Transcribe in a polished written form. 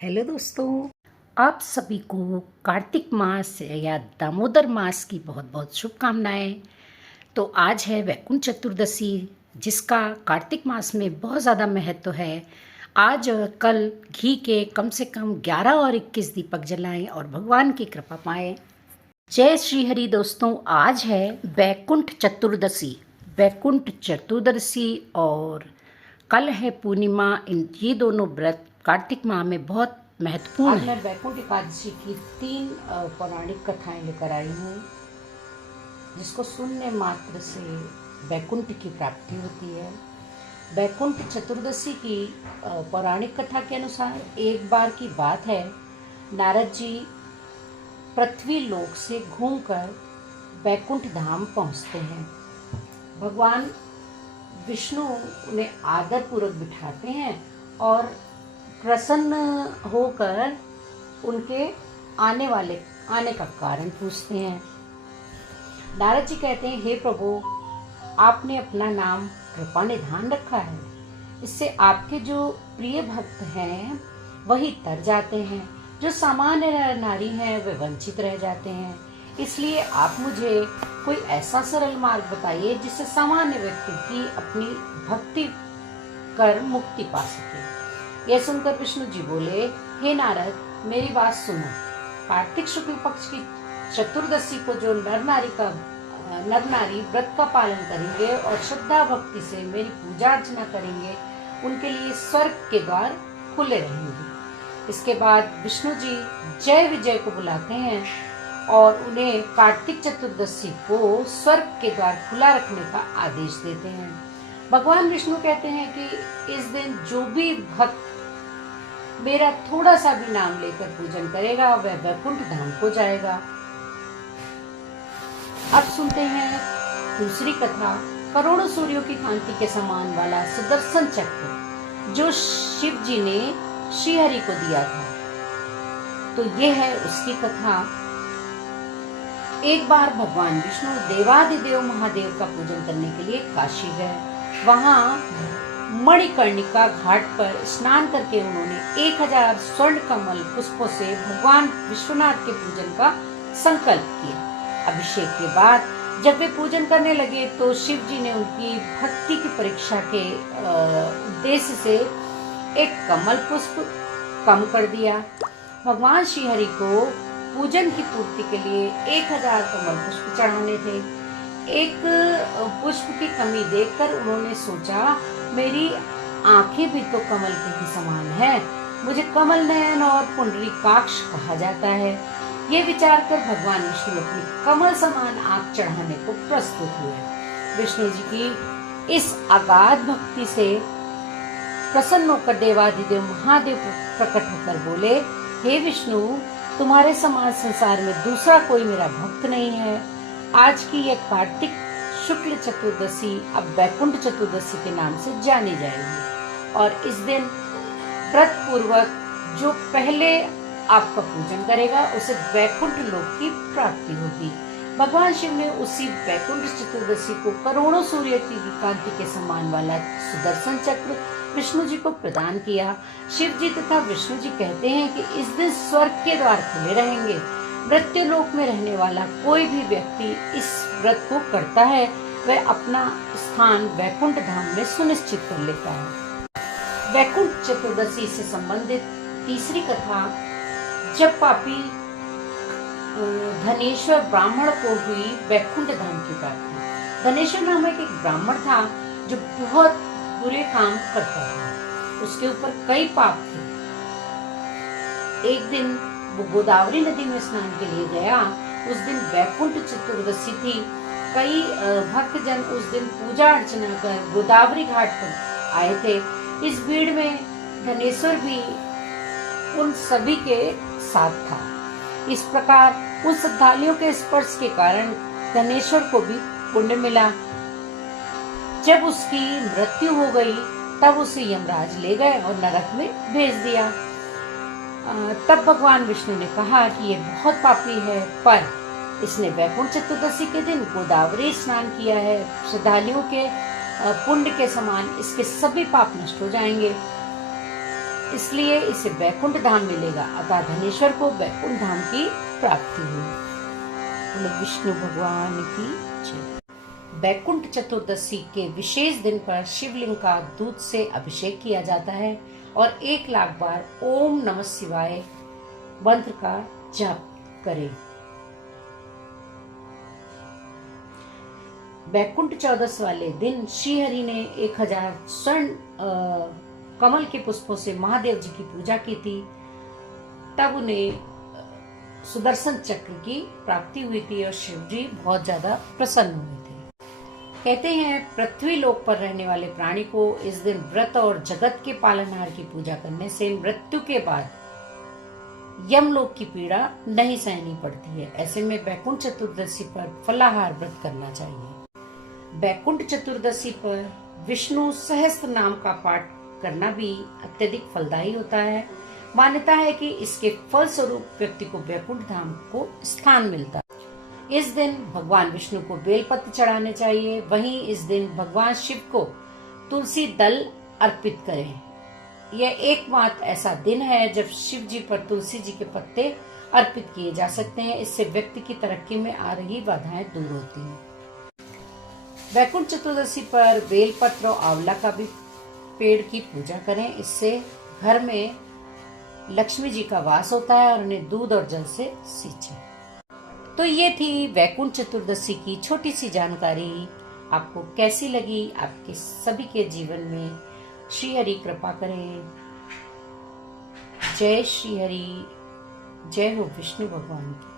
Hello दोस्तों, आप सभी को कार्तिक मास या दामोदर मास की बहुत बहुत शुभकामनाएं। तो आज है वैकुंठ चतुर्दशी, जिसका कार्तिक मास में बहुत ज़्यादा महत्व है। आज और कल घी के कम से कम 11 और 21 दीपक जलाएं और भगवान की कृपा पाएं। जय श्री हरि दोस्तों, आज है वैकुंठ चतुर्दशी। वैकुंठ चतुर्दशी और कल है पूर्णिमा। ये दोनों व्रत कार्तिक माह में बहुत महत्वपूर्ण है। मैं वैकुंठ एकादशी की 3 पौराणिक कथाएं लेकर आई हूँ, जिसको सुनने मात्र से वैकुंठ की प्राप्ति होती है। वैकुंठ चतुर्दशी की पौराणिक कथा के अनुसार एक बार की बात है, नारद जी पृथ्वी लोक से घूमकर वैकुंठ धाम पहुंचते हैं। भगवान विष्णु उन्हें आदर पूर्वक बिठाते हैं और प्रसन्न होकर उनके आने का कारण पूछते हैं। नारद जी कहते हैं, हे प्रभु, आपने अपना नाम कृपा निधान रखा है, इससे आपके जो प्रिय भक्त हैं वही तर जाते हैं, जो सामान्य नारी हैं वे वंचित रह जाते हैं। इसलिए आप मुझे कोई ऐसा सरल मार्ग बताइए जिससे सामान्य व्यक्ति की अपनी भक्ति कर मुक्ति पा सके। यह सुनकर विष्णु जी बोले, हे नारद, मेरी बात सुनो। कार्तिक शुक्ल पक्ष की चतुर्दशी को जो नर नारी व्रत का पालन करेंगे और श्रद्धा भक्ति से मेरी पूजा अर्चना करेंगे, उनके लिए स्वर्ग के द्वार खुले रहेंगे। इसके बाद विष्णु जी जय विजय को बुलाते हैं और उन्हें कार्तिक चतुर्दशी को स्वर्ग के द्वार खुला रखने का आदेश देते हैं। भगवान विष्णु कहते हैं कि इस दिन जो भी भक्त मेरा थोड़ा सा भी नाम लेकर पूजन करेगा वह वैकुंठ धाम को जाएगा। अब सुनते हैं दूसरी कथा। करोड़ों सूर्यों की कांति के समान वाला सुदर्शन चक्र जो शिव जी ने श्रीहरि को दिया था, तो ये है उसकी कथा। एक बार भगवान विष्णु देवादिदेव महादेव का पूजन करने के लिए काशी गए। वहां मणिकर्णिका घाट पर स्नान करके उन्होंने 1000 स्वर्ण कमल पुष्पों से भगवान विश्वनाथ के पूजन का संकल्प किया। अभिषेक के बाद जब वे पूजन करने लगे तो शिव जी ने उनकी भक्ति की परीक्षा के उद्देश्य से एक कमल पुष्प कम कर दिया। भगवान श्रीहरि को पूजन की पूर्ति के लिए 1000 कमल पुष्प चढ़ाने थे। एक पुष्प की कमी देखकर उन्होंने सोचा, मेरी आंखें भी तो कमल के ही समान है, मुझे कमल नयन और पुंडरीकाक्ष कहा जाता है। ये विचार कर भगवान विष्णु अपनी कमल समान आंख चढ़ाने को प्रस्तुत हुए। विष्णु जी की इस अगाध भक्ति से प्रसन्न होकर देवादिदेव महादेव प्रकट होकर बोले, हे विष्णु, तुम्हारे समान संसार में दूसरा कोई मेरा भक्त नहीं है। आज की यह कार्तिक शुक्ल चतुर्दशी अब वैकुंठ चतुर्दशी के नाम से जानी जाएगी और इस दिन व्रत पूर्वक जो पहले आपका पूजन करेगा उसे वैकुंठ लोक की प्राप्ति होगी। भगवान शिव ने उसी वैकुंठ चतुर्दशी को करोड़ों सूर्य की कांति के समान वाला सुदर्शन चक्र विष्णु जी को प्रदान किया। शिव जी तथा विष्णु जी कहते हैं कि इस दिन स्वर्ग के द्वार खुले रहेंगे। मृत्यु लोक में रहने वाला कोई भी व्यक्ति इस व्रत को करता है, वह अपना स्थान वैकुंठ धाम में सुनिश्चित कर लेता है। वैकुंठ चतुर्दशी से संबंधित तीसरी कथा। जब पापी धनेश्वर ब्राह्मण को हुई वैकुंठ धाम की प्राप्ति। धनेश्वर नामक एक ब्राह्मण था जो बहुत बुरे काम करता था, उसके ऊपर कई पाप थे। एक दिन वो गोदावरी नदी में स्नान के लिए गया। उस दिन वैकुंठ चतुर्दशी थी। कई भक्तजन उस दिन पूजा अर्चना कर गोदावरी घाट पर आए थे। इस भीड़ में धनेश्वर भी उन सभी के साथ था। इस प्रकार उन श्रद्धालुओं के स्पर्श के कारण धनेश्वर को भी पुण्य मिला। जब उसकी मृत्यु हो गई तब उसे यमराज ले गए और नरक में भेज दिया। तब भगवान विष्णु ने कहा कि ये बहुत पापी है, पर इसने वैकुंठ चतुर्दशी के दिन गोदावरी स्नान किया है। श्रद्धालुओं के पुण्य के समान इसके सभी पाप नष्ट हो जाएंगे। इसलिए इसे वैकुंठ धाम मिलेगा। अतः धनेश्वर को वैकुंठ धाम की प्राप्ति हुई। बोलो विष्णु भगवान की जय। वैकुंठ चतुर्दशी के विशेष दिन पर शिवलिंग का दूध से अभिषेक किया जाता है और 1,00,000 बार ओम नमः शिवाय मंत्र का जाप करें। वैकुंठ चौदस वाले दिन श्रीहरि ने 1000 स्वर्ण कमल के पुष्पों से महादेव जी की पूजा की थी। तब उन्हें सुदर्शन चक्र की प्राप्ति हुई थी और शिव जी बहुत ज्यादा प्रसन्न हुए थे। कहते हैं पृथ्वी लोक पर रहने वाले प्राणी को इस दिन व्रत और जगत के पालनहार की पूजा करने से मृत्यु के बाद यमलोक की पीड़ा नहीं सहनी पड़ती है। ऐसे में वैकुंठ चतुर्दशी पर फलाहार व्रत करना चाहिए। वैकुंठ चतुर्दशी पर विष्णु सहस्त्र नाम का पाठ करना भी अत्यधिक फलदायी होता है। मान्यता है कि इसके फल स्वरूप व्यक्ति को वैकुंठ धाम को स्थान मिलता है। इस दिन भगवान विष्णु को बेलपत्र चढ़ाने चाहिए। वहीं इस दिन भगवान शिव को तुलसी दल अर्पित करें। यह एकमात्र ऐसा दिन है जब शिव जी पर तुलसी जी के पत्ते अर्पित किए जा सकते हैं। इससे व्यक्ति की तरक्की में आ रही बाधाएं दूर होती हैं। वैकुंठ चतुर्दशी पर बेलपत्र और आंवला का भी पेड़ की पूजा करें। इससे घर में लक्ष्मी जी का वास होता है और उन्हें दूध और जल से सींचें। तो ये थी वैकुंठ चतुर्दशी की छोटी सी जानकारी। आपको कैसी लगी? आपके सभी के जीवन में श्री हरि कृपा करें। जय श्री हरि, जय हो विष्णु भगवान की।